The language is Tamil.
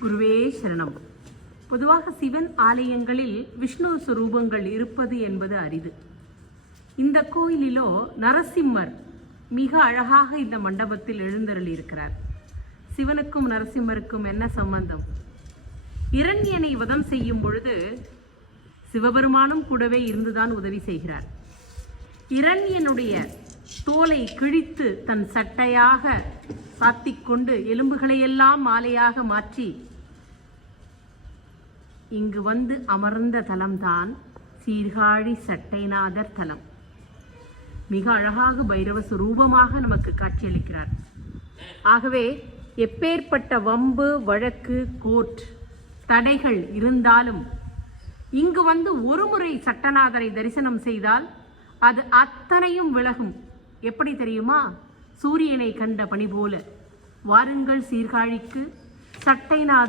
குருவே சரணம். பொதுவாக சிவன் ஆலயங்களில் விஷ்ணு சுரூபங்கள் இருப்பது என்பது அரிது. இந்த கோயிலிலோ நரசிம்மர் மிக அழகாக இந்த மண்டபத்தில் எழுந்தருளி இருக்கிறார். சிவனுக்கும் நரசிம்மருக்கும் என்ன சம்பந்தம்? இரண்யனை வதம் செய்யும் பொழுது சிவபெருமானும் கூடவே இருந்துதான் உதவி செய்கிறார். இரண்யனுடைய தோலை கிழித்து தன் சட்டையாக சாத்திக்கொண்டு எலும்புகளையெல்லாம் மாலையாக மாற்றி இங்கு வந்து அமர்ந்த தலம்தான் சீர்காழி சட்டைநாதர் தலம். மிக அழகாக பைரவ சுரூபமாக நமக்கு காட்சியளிக்கிறார். ஆகவே எப்பேற்பட்ட வம்பு வழக்கு கோர்ட் தடைகள் இருந்தாலும் இங்கு வந்து ஒருமுறை சட்டநாதரை தரிசனம் செய்தால் அது அத்தனையும் விலகும். எப்படி தெரியுமா? சூரியனை கண்ட பணி போல. வாருங்கள் சீர்காழிக்கு, சட்டைநாதர்